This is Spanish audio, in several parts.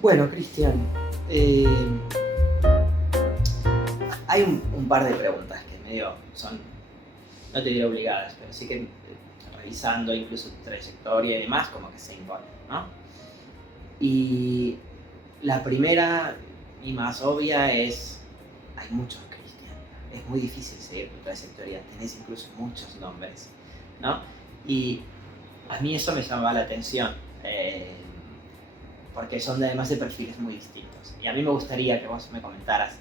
Bueno, Cristian, eh, hay un par de preguntas que medio son, no te diré obligadas, pero sí que revisando incluso tu trayectoria y demás, como que se imponen, ¿no? Y la primera y más obvia es, hay muchos Cristian, es muy difícil seguir tu trayectoria, tenés incluso muchos nombres, ¿no? Y a mí eso me llamaba la atención, porque son además de perfiles muy distintos. Y a mí me gustaría que vos me comentaras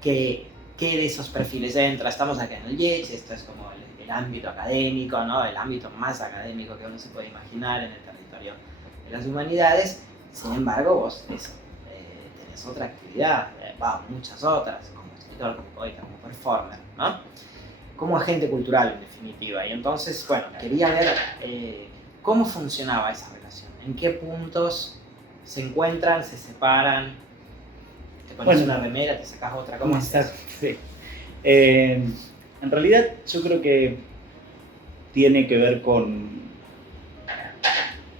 qué de esos perfiles entra. Estamos acá en el IECH, esto es como el ámbito académico, ¿no? El ámbito más académico que uno se puede imaginar en el territorio de las humanidades. Sin embargo, vos eso, tenés otra actividad, muchas otras, como escritor, como poeta, como performer, ¿no? Como agente cultural, en definitiva. Y entonces, bueno, quería ver cómo funcionaba esa relación, en qué puntos se encuentran, se separan, te pones Bueno, una remera, te sacas otra, ¿cómo haces? exacto, sí. En realidad yo creo que tiene que ver con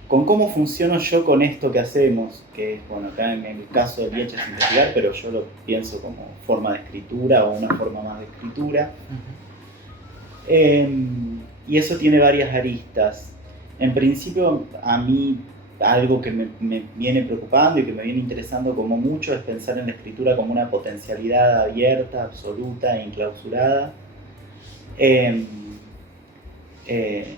cómo funciono yo con esto que hacemos, que es, bueno, acá en el caso del Liech es investigar, pero yo lo pienso como forma de escritura o una forma más de escritura. Y eso tiene varias aristas. En principio, a mí algo que me viene preocupando y que me viene interesando como mucho es pensar en la escritura como una potencialidad abierta, absoluta e inclausurada. Eh, eh,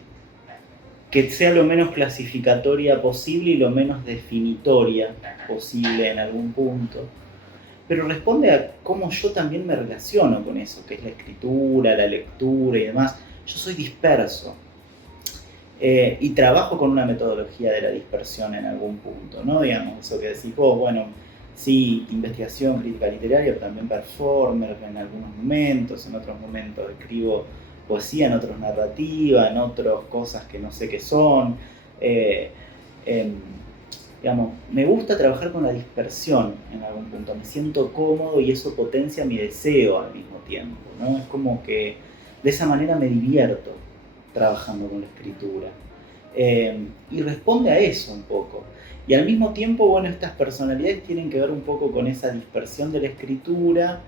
que sea lo menos clasificatoria posible y lo menos definitoria posible en algún punto. Pero responde a cómo yo también me relaciono con eso, que es la escritura, la lectura y demás. Yo soy disperso. Y trabajo con una metodología de la dispersión en algún punto, ¿no? Digamos, eso que decís vos, bueno, sí, investigación, crítica literaria, pero también performer en algunos momentos, en otros momentos escribo poesía, en otros narrativa, en otros cosas que no sé qué son. Eh, eh, digamos, me gusta trabajar con la dispersión en algún punto, me siento cómodo y eso potencia mi deseo al mismo tiempo, ¿no? Es como que de esa manera me divierto trabajando con la escritura. Y responde a eso un poco. Y al mismo tiempo, bueno, estas personalidades tienen que ver un poco con esa dispersión de la escritura,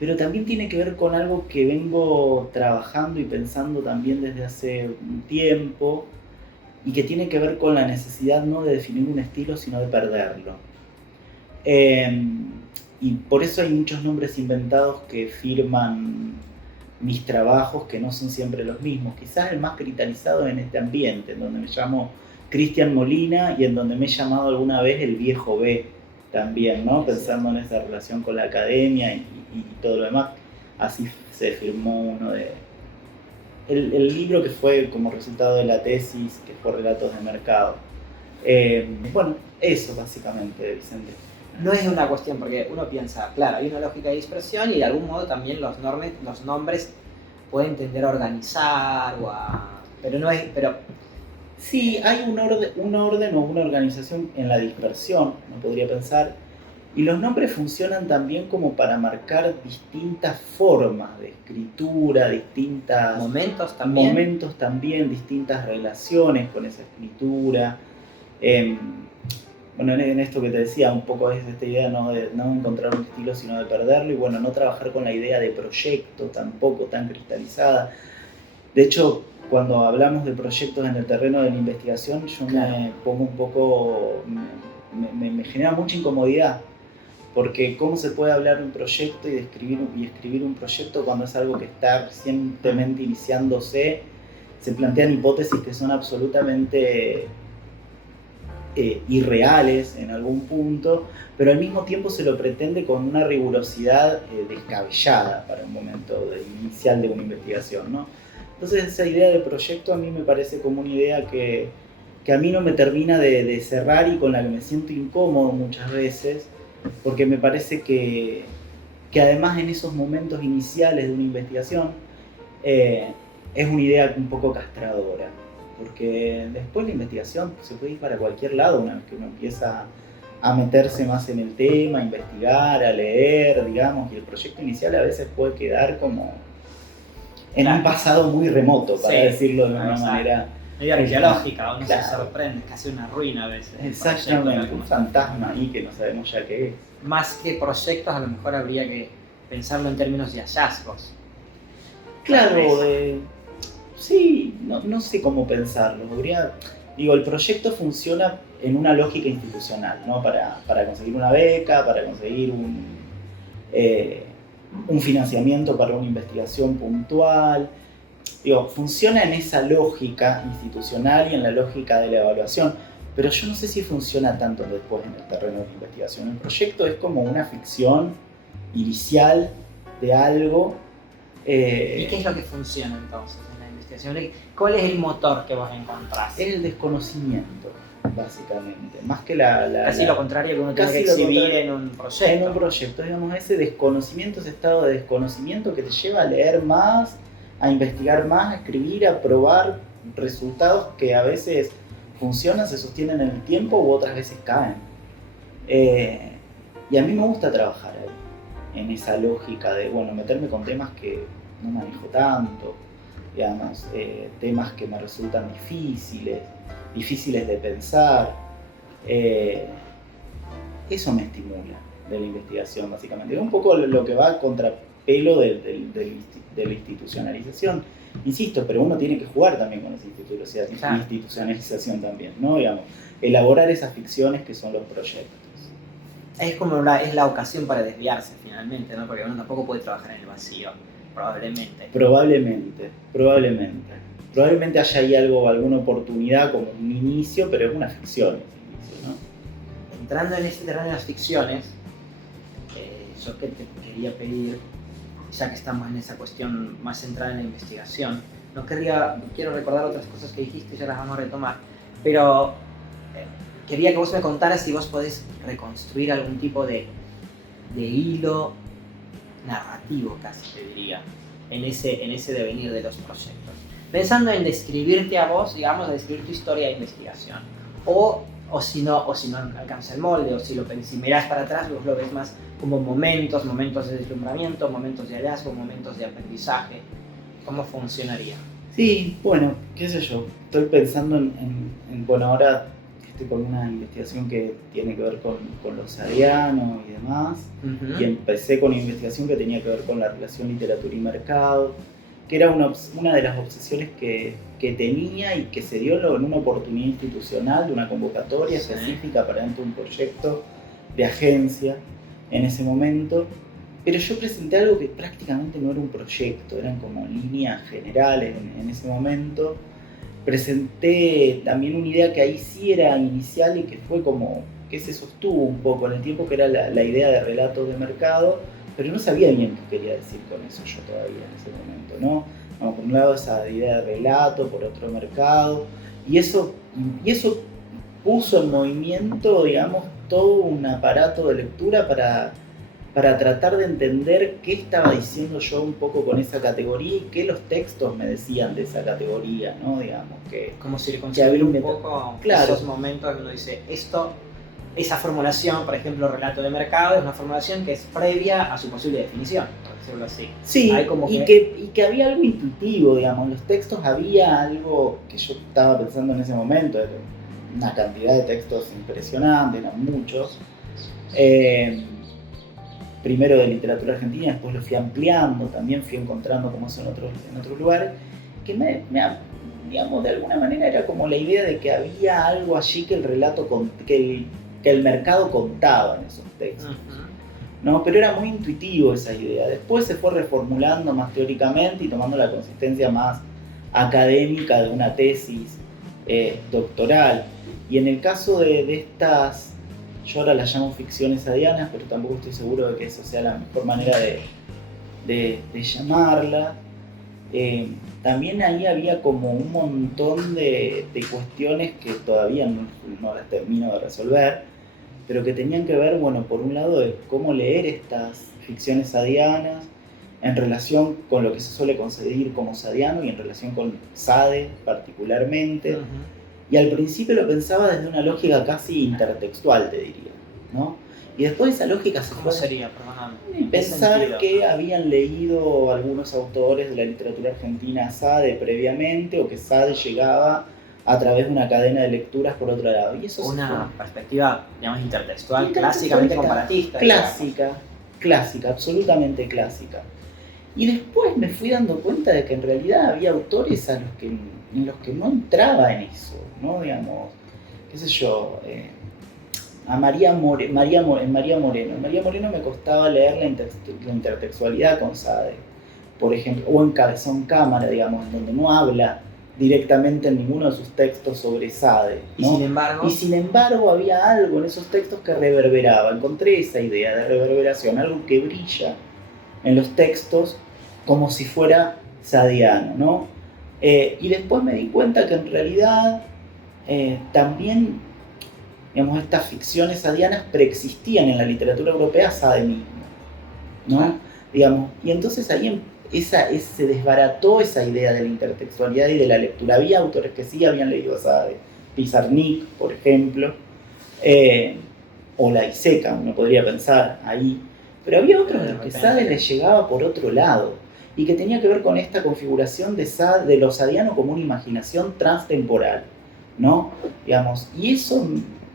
pero también tiene que ver con algo que vengo trabajando y pensando también desde hace un tiempo, y que tiene que ver con la necesidad no de definir un estilo, sino de perderlo. Y por eso hay muchos nombres inventados que firman mis trabajos que no son siempre los mismos. Quizás el más cristalizado en este ambiente, en donde me llamo Cristian Molina y en donde me he llamado alguna vez el viejo B también, ¿no? Pensando en esa relación con la academia y todo lo demás. Así se firmó uno de... El libro que fue como resultado de la tesis, que fue Relatos de Mercado. Bueno, eso básicamente, Vicente. No es una cuestión, porque uno piensa, claro, hay una lógica de dispersión y de algún modo también los nombres pueden tender a organizar o a... Pero no es... Pero... Sí, hay un orden o una organización en la dispersión, no podría pensar, y los nombres funcionan también como para marcar distintas formas de escritura, distintos momentos también, distintas relaciones con esa escritura. Bueno, en esto que te decía, un poco es esta idea no de no encontrar un estilo, sino de perderlo, y bueno, no trabajar con la idea de proyecto tampoco tan cristalizada. De hecho, cuando hablamos de proyectos en el terreno de la investigación, yo me pongo un poco, me genera mucha incomodidad, porque cómo se puede hablar de un proyecto y escribir un proyecto cuando es algo que está recientemente iniciándose, se plantean hipótesis que son absolutamente irreales en algún punto, pero al mismo tiempo se lo pretende con una rigurosidad descabellada para un momento inicial de una investigación, ¿no? Entonces esa idea de proyecto a mí me parece como una idea que a mí no me termina de cerrar y con la que me siento incómodo muchas veces, porque me parece que además en esos momentos iniciales de una investigación es una idea un poco castradora, porque después la investigación se puede ir para cualquier lado una vez que uno empieza a meterse más en el tema, a investigar, a leer, digamos, y el proyecto inicial a veces puede quedar como en un pasado muy remoto, para decirlo de una manera medio arqueológica, uno Claro. se sorprende, es casi una ruina a veces. Exactamente, un fantasma ahí que no sabemos ya qué es. Más que proyectos, a lo mejor habría que pensarlo en términos de hallazgos. Claro, Tal vez. sí, no sé cómo pensarlo. Digo, el proyecto funciona en una lógica institucional, ¿no? Para conseguir una beca, para conseguir un financiamiento para una investigación puntual. Digo, funciona en esa lógica institucional y en la lógica de la evaluación, pero yo no sé si funciona tanto después en el terreno de la investigación. El proyecto es como una ficción inicial de algo. ¿Y qué es lo que funciona entonces en la investigación? ¿Cuál es el motor que vos encontrás? El desconocimiento, básicamente. Más que Casi lo contrario que uno tiene que casi lo exhibir contrario. en un proyecto. En un proyecto, digamos, ese desconocimiento, ese estado de desconocimiento que te lleva a leer más, a investigar más, a escribir, a probar resultados que a veces funcionan, se sostienen en el tiempo u otras veces caen. Y a mí me gusta trabajar ahí, en esa lógica de, bueno, meterme con temas que no manejo tanto, digamos, temas que me resultan difíciles de pensar. Eso me estimula de la investigación, básicamente. Es un poco lo que va a contrapelo de la institucionalización. Insisto, pero uno tiene que jugar también con esa institucionalización también, ¿no? Digamos, elaborar esas ficciones que son los proyectos. Es como es la ocasión para desviarse finalmente, ¿no? Porque uno tampoco puede trabajar en el vacío, probablemente. Probablemente haya ahí alguna oportunidad como un inicio, pero es una ficción ese inicio, ¿no? Entrando en este terreno de las ficciones, yo que te quería pedir, ya que estamos en esa cuestión más centrada en la investigación, quiero recordar otras cosas que dijiste y ya las vamos a retomar, pero quería que vos me contaras si vos podés reconstruir algún tipo de hilo narrativo, casi te diría, en ese devenir de los proyectos. Pensando en describirte a vos, digamos, describir tu historia de investigación. O si no alcanza el molde, o si mirás para atrás, vos lo ves más como momentos de deslumbramiento, momentos de hallazgo, momentos de aprendizaje. ¿Cómo funcionaría? Sí, bueno, qué sé yo. Estoy pensando bueno, ahora estoy con una investigación que tiene que ver con los sadianos y demás. Uh-huh. Y empecé con una investigación que tenía que ver con la relación literatura y mercado, que era una de las obsesiones que tenía y que se dio en una oportunidad institucional de una convocatoria específica para dentro de un proyecto de agencia en ese momento. Pero yo presenté algo que prácticamente no era un proyecto, eran como líneas generales en ese momento. Presenté también una idea que ahí sí era inicial y que fue como que se sostuvo un poco en el tiempo, que era la idea de relatos de mercado, pero no sabía bien qué quería decir con eso yo todavía en ese momento, ¿no? Bueno, por un lado esa idea de relato, por otro mercado, y eso puso en movimiento, digamos, todo un aparato de lectura para tratar de entender qué estaba diciendo yo un poco con esa categoría y qué los textos me decían de esa categoría, ¿no? Digamos que... Como si le construir un poco claro. Esos momentos donde uno dice, esa formulación, por ejemplo, relato de mercado, es una formulación que es previa a su posible definición, por decirlo así. Sí, y que había algo intuitivo, digamos, en los textos había algo que yo estaba pensando en ese momento, era una cantidad de textos impresionantes, eran muchos. Primero de literatura argentina, después lo fui ampliando, también fui encontrando como eso en otros lugares, que digamos, de alguna manera era como la idea de que había algo allí que el relato, que el mercado contaba en esos textos. Uh-huh. ¿No? Pero era muy intuitivo esa idea. Después se fue reformulando más teóricamente y tomando la consistencia más académica de una tesis doctoral. Y en el caso de estas, yo ahora las llamo ficciones sadianas, pero tampoco estoy seguro de que eso sea la mejor manera de llamarla. También ahí había como un montón de cuestiones que todavía no las termino de resolver, pero que tenían que ver, bueno, por un lado de cómo leer estas ficciones sadianas en relación con lo que se suele concebir como sadiano y en relación con Sade particularmente. Uh-huh. Y al principio lo pensaba desde una lógica casi intertextual, te diría, ¿no? Y después esa lógica se fue... ¿Cómo sería? Perdóname. Pensar que habían leído algunos autores de la literatura argentina a Sade previamente, o que Sade llegaba a través de una cadena de lecturas por otro lado. Y eso una perspectiva, digamos, intertextual, clásicamente comparatista. Clásica, absolutamente clásica. Y después me fui dando cuenta de que en realidad había autores en los que no entraba en eso, ¿no? Digamos, qué sé yo, a María Moreno. En María Moreno me costaba leer la intertextualidad con Sade, por ejemplo, o en Cabezón Cámara, digamos, en donde no habla directamente en ninguno de sus textos sobre Sade, ¿no? Y sin embargo había algo en esos textos que reverberaba. Encontré esa idea de reverberación, algo que brilla en los textos como si fuera sadiano, ¿no? Y después me di cuenta que en realidad también, digamos, estas ficciones sadianas preexistían en la literatura europea Sade mismo, ¿no? Digamos, y entonces ahí se desbarató esa idea de la intertextualidad y de la lectura. Había autores que sí habían leído a Sade, Pizarnik, por ejemplo, o la Iseca, uno podría pensar ahí, pero había otros en los que Sade les llegaba por otro lado y que tenía que ver con esta configuración de lo sadiano como una imaginación transtemporal, ¿no? Digamos, y eso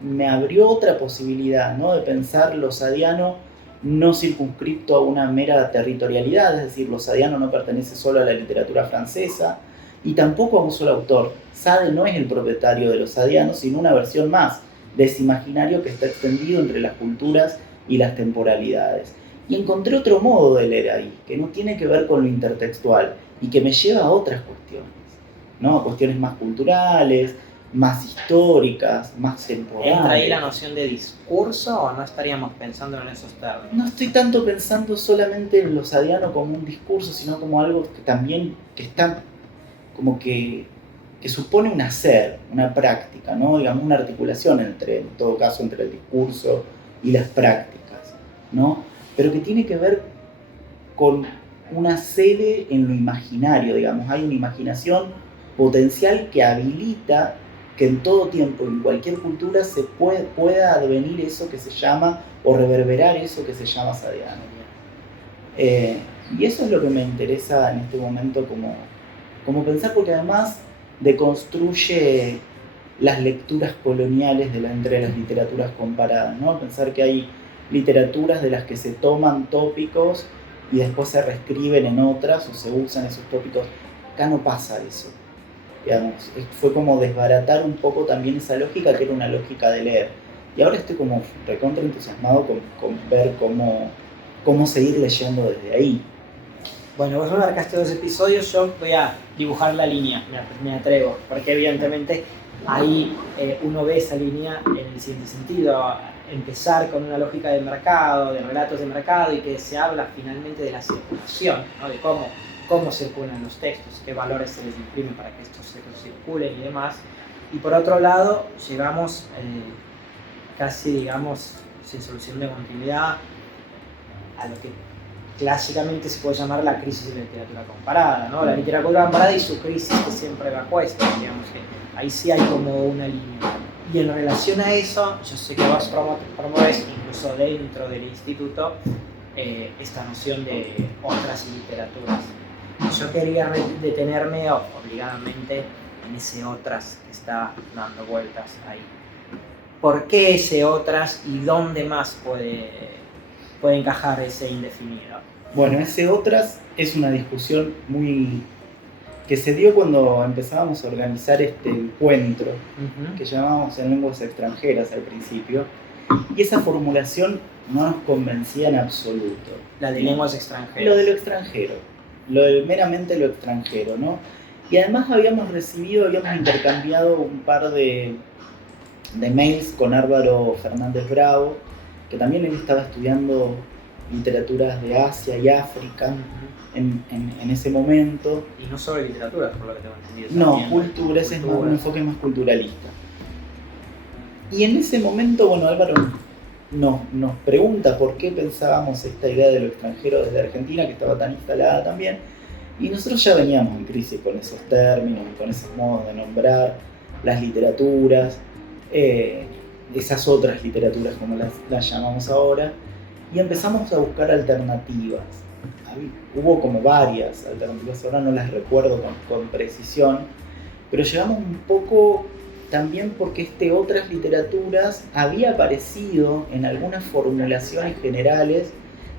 me abrió otra posibilidad, ¿no? De pensar lo sadiano no circunscripto a una mera territorialidad, es decir, lo sadiano no pertenece solo a la literatura francesa y tampoco a un solo autor. Sade no es el propietario de lo sadiano, sino una versión más de ese imaginario que está extendido entre las culturas y las temporalidades. Y encontré otro modo de leer ahí, que no tiene que ver con lo intertextual y que me lleva a otras cuestiones, ¿no? A cuestiones más culturales, más históricas, más temporales. ¿Entra ahí la noción de discurso o no estaríamos pensando en esos términos? No estoy tanto pensando solamente en lo sadiano como un discurso, sino como algo que también que está como que supone un hacer, una práctica, ¿no? Digamos, una articulación en todo caso entre el discurso y las prácticas, ¿no? Pero que tiene que ver con una sede en lo imaginario, digamos, hay una imaginación potencial que habilita que en todo tiempo, en cualquier cultura, se pueda advenir eso que se llama, o reverberar eso que se llama sadiano. Y eso es lo que me interesa en este momento como pensar, porque además deconstruye las lecturas coloniales entre las literaturas comparadas, ¿no? Pensar que hay literaturas de las que se toman tópicos y después se reescriben en otras o se usan esos tópicos. Acá no pasa eso. Digamos, fue como desbaratar un poco también esa lógica que era una lógica de leer. Y ahora estoy como recontra entusiasmado con ver cómo seguir leyendo desde ahí. Bueno, vos me marcaste 2 episodios, yo voy a dibujar la línea, me atrevo, porque evidentemente ahí uno ve esa línea en el siguiente sentido, empezar con una lógica de mercado, de relatos de mercado, y que se habla finalmente de la circulación, ¿no? De cómo circulan los textos, qué valores se les imprimen para que estos textos circulen y demás. Y por otro lado, llegamos casi, digamos, sin solución de continuidad a lo que clásicamente se puede llamar la crisis de la literatura comparada, ¿no? La literatura comparada y su crisis que siempre va cuesta, digamos que ahí sí hay como una línea. Y en relación a eso, yo sé que vos promueves incluso dentro del instituto esta noción de otras literaturas. Yo quería detenerme obligadamente en ese otras que está dando vueltas ahí. ¿Por qué ese otras y dónde más puede encajar ese indefinido? Bueno, ese otras es una discusión que se dio cuando empezábamos a organizar este encuentro que llamábamos en lenguas extranjeras al principio, y esa formulación no nos convencía en absoluto. La de lenguas extranjeras. Lo de lo extranjero, meramente lo extranjero, ¿no? Y además habíamos intercambiado un par de mails con Álvaro Fernández Bravo, que también él estaba estudiando literaturas de Asia y África en ese momento. Y no solo literatura, por lo que tengo entendido. No, también, cultura, ese es más un enfoque más culturalista. Y en ese momento, bueno, Álvaro nos pregunta por qué pensábamos esta idea de lo extranjero desde Argentina, que estaba tan instalada también, y nosotros ya veníamos en crisis con esos términos, con esos modos de nombrar las literaturas, esas otras literaturas como las llamamos ahora, y empezamos a buscar alternativas. Hubo como varias alternativas, ahora no las recuerdo con precisión, pero llegamos un poco también porque otras literaturas había aparecido en algunas formulaciones generales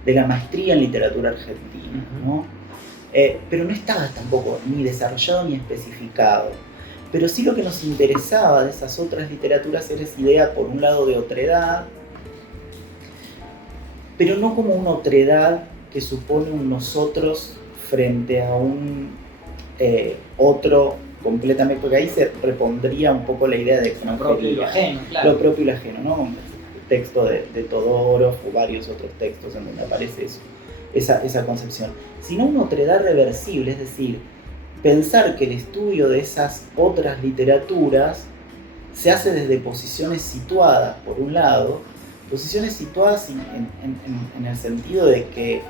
de la maestría en literatura argentina, ¿no? Pero no estaba tampoco ni desarrollado ni especificado. Pero sí lo que nos interesaba de esas otras literaturas era esa idea, por un lado, de otredad, pero no como una otredad que supone un nosotros frente a un otro completamente, porque ahí se repondría un poco la idea de lo propio y lo ajeno, claro. Lo propio y lo ajeno, ¿no? El texto de Todorov o varios otros textos en donde aparece eso, esa concepción. Sino una otredad reversible, es decir, pensar que el estudio de esas otras literaturas se hace desde posiciones situadas, por un lado, posiciones situadas en el sentido de que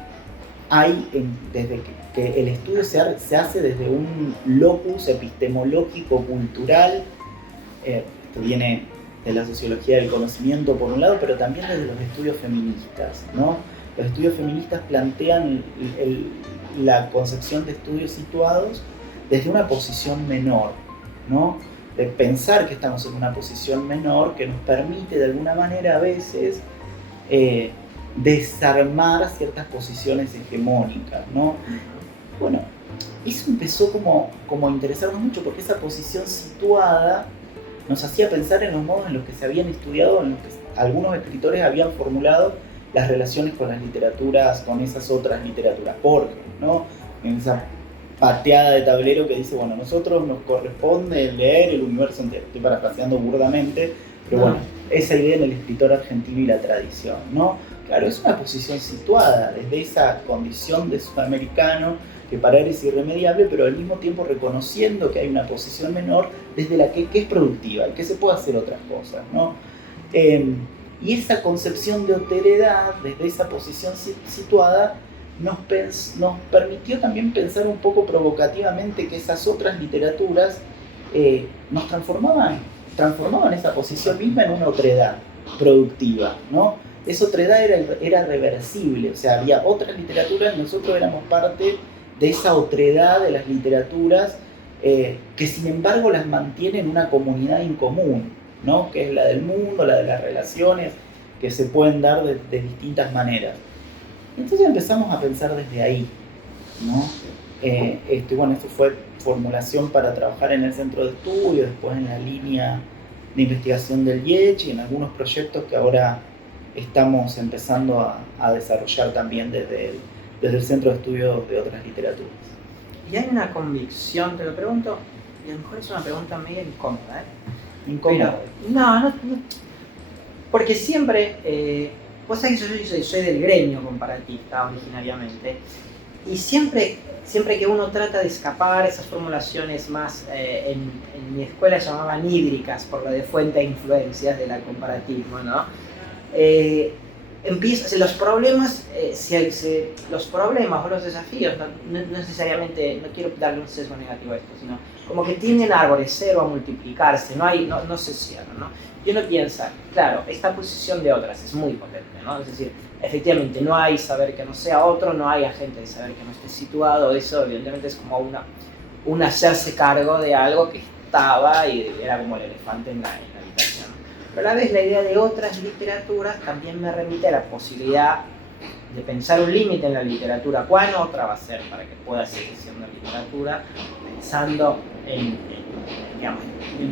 desde que el estudio se hace desde un locus epistemológico cultural, esto viene de la sociología del conocimiento por un lado, pero también desde los estudios feministas, ¿no? Los estudios feministas plantean la concepción de estudios situados desde una posición menor, ¿no? De pensar que estamos en una posición menor que nos permite de alguna manera a veces desarmar ciertas posiciones hegemónicas, ¿no? Bueno, eso empezó como a interesarnos mucho porque esa posición situada nos hacía pensar en los modos en los que se habían estudiado, en los que algunos escritores habían formulado las relaciones con las literaturas, con esas otras literaturas. Borges, ¿no? En esa pateada de tablero que dice, bueno, a nosotros nos corresponde leer el universo entero. Estoy parafraseando burdamente, pero bueno, esa idea en el escritor argentino y la tradición, ¿no? Claro, es una posición situada desde esa condición de sudamericano que para él es irremediable, pero al mismo tiempo reconociendo que hay una posición menor desde la que es productiva y que se puede hacer otras cosas, ¿no? Y esa concepción de otredad, desde esa posición situada, nos permitió también pensar un poco provocativamente que esas otras literaturas nos transformaban esa posición misma en una otredad productiva, ¿no? Esa otredad era reversible, o sea, había otras literaturas, nosotros éramos parte de esa otredad de las literaturas que sin embargo las mantiene en una comunidad en común, ¿no? Que es la del mundo, la de las relaciones que se pueden dar de distintas maneras. Entonces empezamos a pensar desde ahí, ¿no? Bueno, esto fue formulación para trabajar en el centro de estudio, después en la línea de investigación del IECH y en algunos proyectos que ahora estamos empezando a desarrollar también desde el centro de estudio de otras literaturas. Y hay una convicción, te lo pregunto, y a lo mejor es una pregunta medio incómoda, ¿Incómoda? Pero, no, porque siempre, vos sabés que yo soy del gremio comparatista originariamente, y siempre que uno trata de escapar esas formulaciones más, en mi escuela llamaban hídricas, por lo de fuente e influencias del comparatismo, ¿no? Los problemas o los desafíos, no necesariamente, no quiero darle un sesgo negativo a esto, sino como que tienden a arborecer o a multiplicarse, no se cierran, ¿no? Y uno piensa, claro, esta posición de otras es muy potente, ¿no? Es decir, efectivamente no hay saber que no sea otro, no hay agente de saber que no esté situado, eso evidentemente es como un hacerse cargo de algo que estaba y era como el elefante en la habitación. Pero a la vez la idea de otras literaturas también me remite a la posibilidad de pensar un límite en la literatura. ¿Cuál otra va a ser para que pueda seguir siendo literatura? Pensando digamos,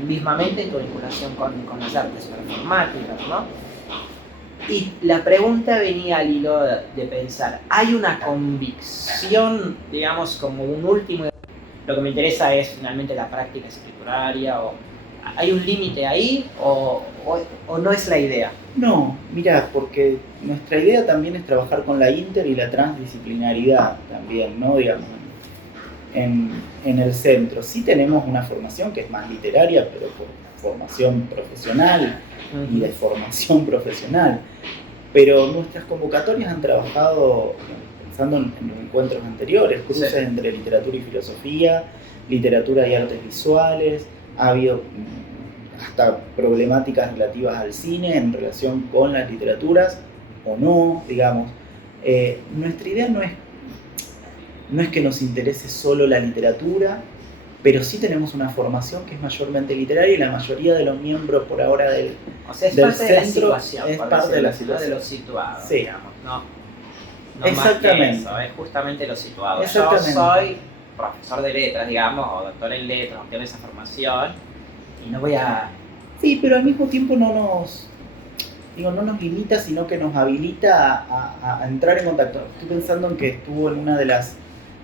mismamente en tu vinculación con las artes performáticas, ¿no? Y la pregunta venía al hilo de pensar, ¿hay una convicción, digamos, como un último? Lo que me interesa es finalmente la práctica escrituraria, o ¿hay un límite ahí o no es la idea? No, mira, porque nuestra idea también es trabajar con la inter y la transdisciplinaridad también, ¿no? Digamos, en el centro. Sí tenemos una formación que es más literaria, pero por formación profesional y de formación profesional. Pero nuestras convocatorias han trabajado, pensando en los encuentros anteriores, cruces entre literatura y filosofía, literatura y artes visuales, ha habido hasta problemáticas relativas al cine en relación con las literaturas, o no, digamos. Nuestra idea no es que nos interese solo la literatura, pero sí tenemos una formación que es mayormente literaria y la mayoría de los miembros por ahora del, O sea, es del parte de la centro situación, es por parte de la decirlo así, ¿no? De situación. lo situado, Sí, digamos, no más que exactamente. eso, es justamente lo situado. Yo Exactamente. soy profesor de letras, digamos, o doctor en letras, o tengo esa formación, y no voy a... Sí, pero al mismo tiempo no nos limita, sino que nos habilita a entrar en contacto. Estoy pensando en que estuvo en una de las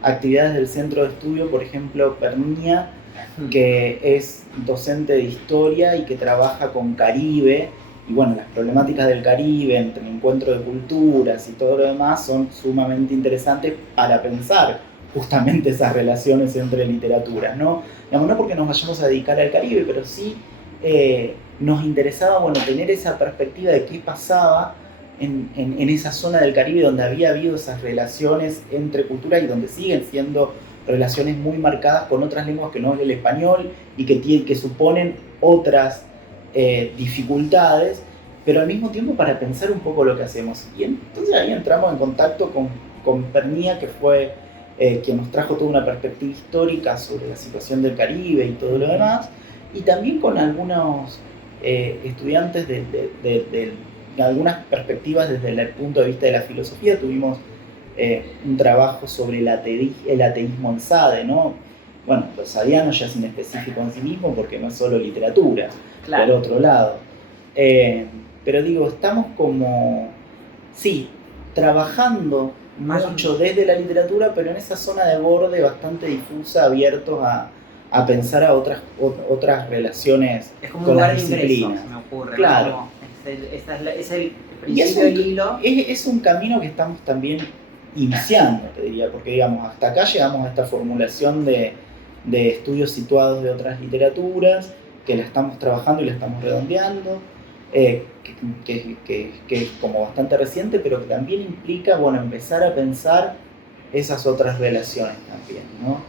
actividades del centro de estudio, por ejemplo, Pernia, que es docente de historia y que trabaja con Caribe. Y bueno, las problemáticas del Caribe, entre el encuentro de culturas y todo lo demás, son sumamente interesantes para pensar justamente esas relaciones entre literaturas, ¿no? Digamos, no porque nos vayamos a dedicar al Caribe, pero sí nos interesaba, bueno, tener esa perspectiva de qué pasaba en esa zona del Caribe donde había habido esas relaciones entre culturas y donde siguen siendo relaciones muy marcadas con otras lenguas que no es el español y que suponen otras dificultades, pero al mismo tiempo para pensar un poco lo que hacemos. Y entonces ahí entramos en contacto con Pernia, que fue quien nos trajo toda una perspectiva histórica sobre la situación del Caribe y todo lo demás, y también con algunos estudiantes de algunas perspectivas desde el punto de vista de la filosofía. Tuvimos un trabajo sobre el ateísmo en Sade, ¿no? Bueno, los sadianos ya es un específico en sí mismo porque no es solo literatura, claro. Por otro lado. Pero digo, estamos como, sí, trabajando mucho desde la literatura, pero en esa zona de borde bastante difusa, abiertos a pensar a otras relaciones con las disciplinas. Se me ocurre, claro. ¿no? Es el principio del hilo. Es un camino que estamos también iniciando, te diría, porque digamos, hasta acá llegamos a esta formulación de estudios situados de otras literaturas, que la estamos trabajando y la estamos redondeando, que es como bastante reciente, pero que también implica, bueno, empezar a pensar esas otras relaciones también, ¿no?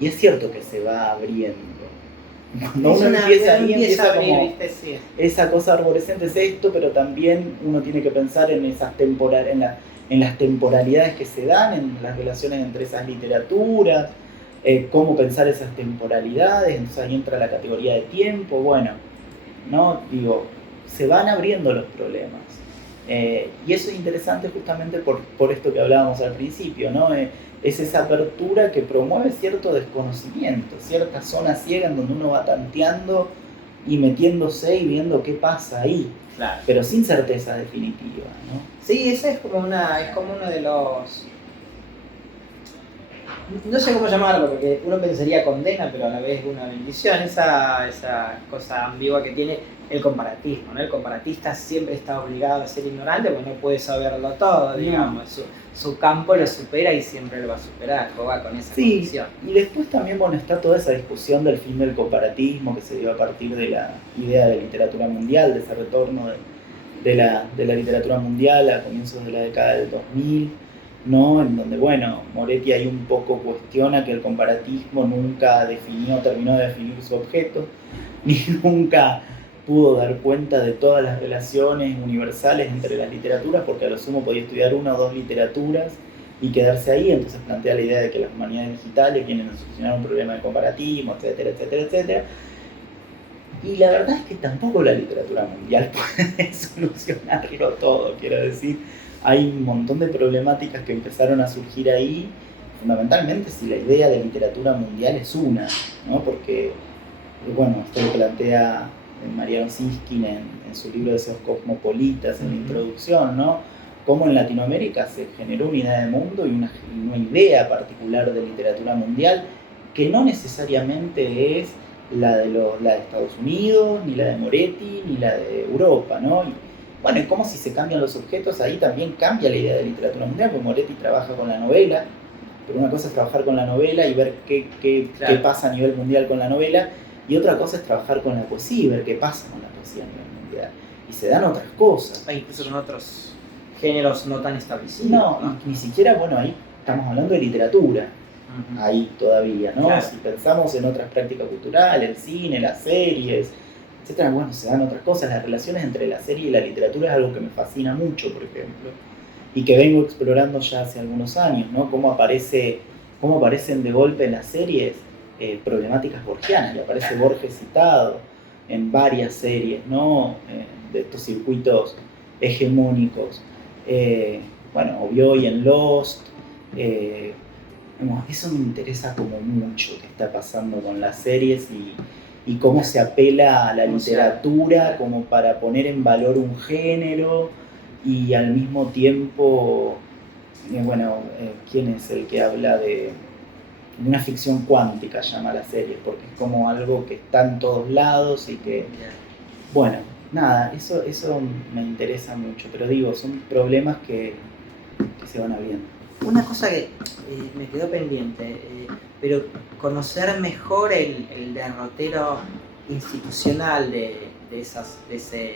Y es cierto que se va abriendo. Cuando uno empieza ahí, empieza como abrir, ¿viste? Sí. Esa cosa arborescente es esto, pero también uno tiene que pensar en esas en las temporalidades que se dan, en las relaciones entre esas literaturas, cómo pensar esas temporalidades. Entonces ahí entra la categoría de tiempo. Bueno, ¿no? Digo, se van abriendo los problemas. Y eso es interesante justamente por esto que hablábamos al principio, ¿no? Es esa apertura que promueve cierto desconocimiento, cierta zona ciega en donde uno va tanteando y metiéndose y viendo qué pasa ahí, claro. Pero sin certeza definitiva, ¿no? Sí, ese es como uno de los... No sé cómo llamarlo, porque uno pensaría condena, pero a la vez una bendición, esa cosa ambigua que tiene el comparatismo, ¿no? El comparatista siempre está obligado a ser ignorante porque no puede saberlo todo, digamos. Su campo lo supera y siempre lo va a superar, juega con esa condición. Y después también, bueno, está toda esa discusión del fin del comparatismo que se dio a partir de la idea de literatura mundial, de ese retorno de la literatura mundial a comienzos de la década del 2000, ¿no? En donde, bueno, Moretti ahí un poco cuestiona que el comparatismo nunca terminó de definir su objeto, ni nunca pudo dar cuenta de todas las relaciones universales entre las literaturas, porque a lo sumo podía estudiar una o dos literaturas y quedarse ahí. Entonces plantea la idea de que las humanidades digitales vienen a solucionar un problema de comparatismo, etcétera, etcétera, etcétera. Y la verdad es que tampoco la literatura mundial puede solucionarlo todo, quiero decir. Hay un montón de problemáticas que empezaron a surgir ahí, fundamentalmente si la idea de literatura mundial es una, ¿no? Porque, bueno, esto lo plantea Mariano Siskin en su libro Deseos Cosmopolitas, en la introducción, ¿no? Cómo en Latinoamérica se generó una idea de mundo y una idea particular de literatura mundial que no necesariamente es la de Estados Unidos, ni la de Moretti, ni la de Europa, ¿no? Y, bueno, es como si se cambian los objetos, ahí también cambia la idea de literatura mundial, porque Moretti trabaja con la novela, pero una cosa es trabajar con la novela y ver qué pasa a nivel mundial con la novela, y otra cosa es trabajar con la poesía y ver qué pasa con la poesía a nivel mundial. Y se dan otras cosas. Incluso con otros géneros no tan establecidos. No, ni siquiera, bueno, ahí estamos hablando de literatura. Ahí todavía, ¿no? Claro. Si pensamos en otras prácticas culturales, el cine, las series, etcétera, bueno, se dan otras cosas. Las relaciones entre la serie y la literatura es algo que me fascina mucho, por ejemplo, y que vengo explorando ya hace algunos años, ¿no? Cómo aparece cómo aparecen de golpe en las series problemáticas borgianas, y aparece Borges citado en varias series, ¿no? De estos circuitos hegemónicos. Obvio, y en Lost. Eso me interesa como mucho que está pasando con las series y cómo se apela a la literatura como para poner en valor un género y al mismo tiempo, ¿quién es el que habla de una ficción cuántica, llama la serie? Porque es como algo que está en todos lados y que, eso me interesa mucho, pero digo, son problemas que se van abriendo. Una cosa que me quedó pendiente, pero conocer mejor el derrotero institucional de ese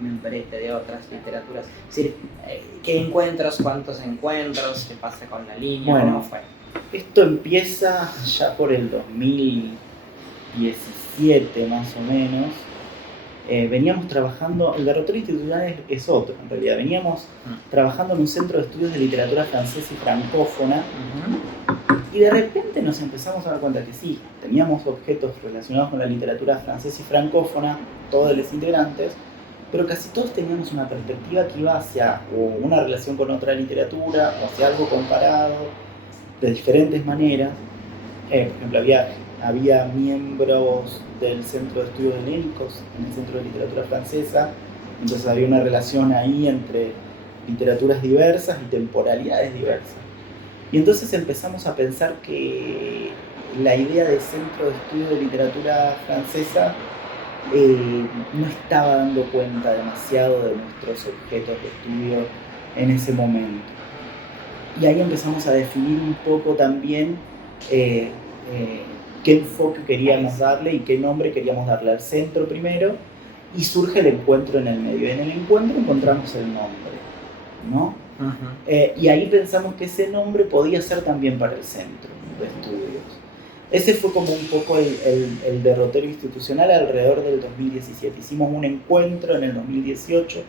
membrete de otras literaturas. Es decir, ¿qué encuentros, cuántos encuentros, qué pasa con la línea? ¿Cómo fue? Esto empieza ya por el 2017 más o menos. Veníamos trabajando, el derrotero institucional es otro en realidad, veníamos trabajando en un centro de estudios de literatura francesa y francófona, y de repente nos empezamos a dar cuenta que sí, teníamos objetos relacionados con la literatura francesa y francófona, todos los integrantes, pero casi todos teníamos una perspectiva que iba hacia una relación con otra literatura, o hacia algo comparado, de diferentes maneras. Por ejemplo, había miembros del Centro de Estudios Helénicos, en el Centro de Literatura Francesa, entonces había una relación ahí entre literaturas diversas y temporalidades diversas. Y entonces empezamos a pensar que la idea de Centro de Estudios de Literatura Francesa no estaba dando cuenta demasiado de nuestros objetos de estudio en ese momento. Y ahí empezamos a definir un poco también qué enfoque queríamos darle y qué nombre queríamos darle al centro primero, y surge el encuentro en el medio. En el encuentro encontramos el nombre, ¿no? Y ahí pensamos que ese nombre podía ser también para el centro de estudios. Ese fue como un poco el derrotero institucional alrededor del 2017. Hicimos un encuentro en el 2018,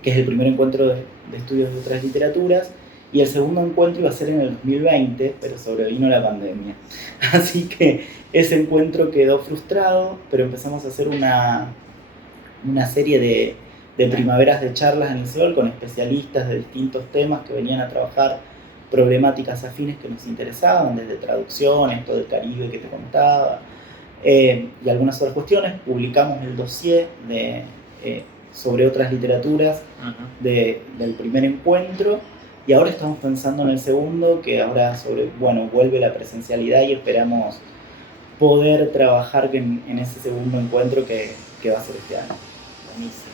que es el primer encuentro de estudios de otras literaturas, y el segundo encuentro iba a ser en el 2020, pero sobrevino la pandemia. Así que ese encuentro quedó frustrado, pero empezamos a hacer una serie de primaveras de charlas en el CEOL con especialistas de distintos temas que venían a trabajar problemáticas afines que nos interesaban, desde traducción, esto del Caribe que te contaba, y algunas otras cuestiones. Publicamos el dossier sobre otras literaturas del primer encuentro, y ahora estamos pensando en el segundo, que ahora vuelve la presencialidad y esperamos poder trabajar en ese segundo encuentro que va a ser este año. Buenísimo.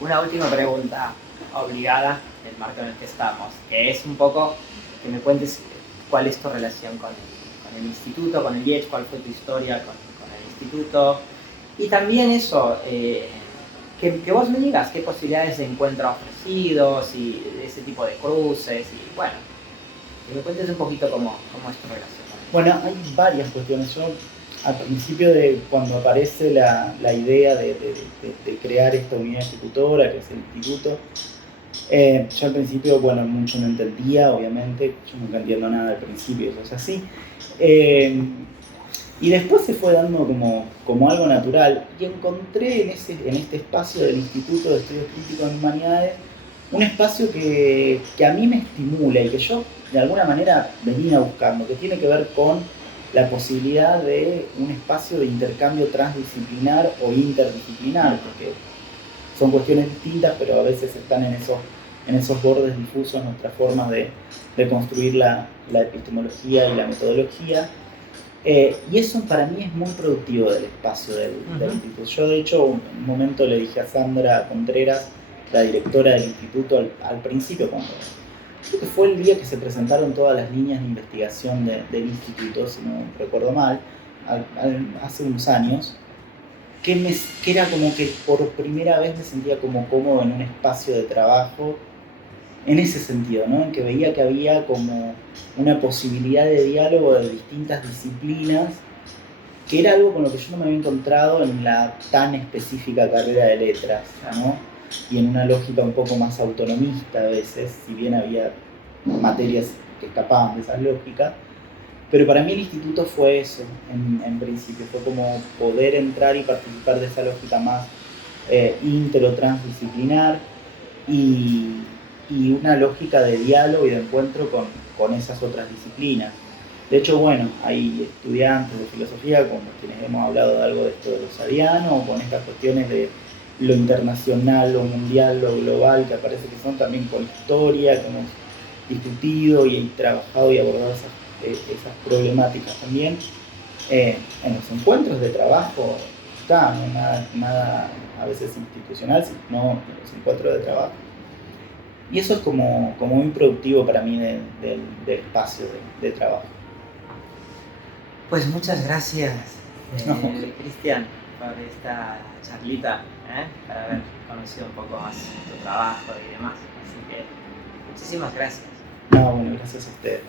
Una última pregunta obligada del marco en el que estamos, que es un poco que me cuentes cuál es tu relación con el instituto, con el IECH, cuál fue tu historia con el instituto, y también eso, que vos me digas qué posibilidades de encuentro ofrecidos y de ese tipo de cruces, y bueno, que me cuentes un poquito cómo es tu relación. Bueno, hay varias cuestiones. Yo, al principio, cuando aparece la idea de crear esta unidad ejecutora, que es el instituto, yo al principio, mucho no entendía, obviamente, yo nunca entiendo nada al principio, eso es así. Y después se fue dando como algo natural, y encontré en este espacio del Instituto de Estudios Críticos en Humanidades un espacio que a mí me estimula y que yo de alguna manera venía buscando, que tiene que ver con la posibilidad de un espacio de intercambio transdisciplinar o interdisciplinar, porque son cuestiones distintas, pero a veces están en esos bordes difusos nuestras formas de construir la epistemología y la metodología. Y eso para mí es muy productivo del espacio del instituto. Yo, de hecho, un momento le dije a Sandra Contreras, la directora del instituto, al principio, creo que fue el día que se presentaron todas las líneas de investigación del instituto, si no recuerdo mal, hace unos años, que era como que por primera vez me sentía como cómodo en un espacio de trabajo, en ese sentido, ¿no? En que veía que había como una posibilidad de diálogo de distintas disciplinas, que era algo con lo que yo no me había encontrado en la tan específica carrera de letras, ¿no? Y en una lógica un poco más autonomista a veces, si bien había materias que escapaban de esas lógicas. Pero para mí el instituto fue eso, en principio, fue como poder entrar y participar de esa lógica más inter o transdisciplinar y una lógica de diálogo y de encuentro con esas otras disciplinas. De hecho, bueno, hay estudiantes de filosofía con los quienes hemos hablado de algo de esto de lo sabiano, con estas cuestiones de lo internacional, lo mundial, lo global, que aparece que son también con historia, que hemos discutido y trabajado y abordado esas problemáticas también. En los encuentros de trabajo, está, no nada a veces institucional, sino los encuentros de trabajo. Y eso es como muy productivo para mí del espacio de trabajo. Pues muchas gracias, No. Cristian, por esta charlita, para haber conocido un poco más tu trabajo y demás. Así que muchísimas gracias. No, bueno, gracias a ustedes.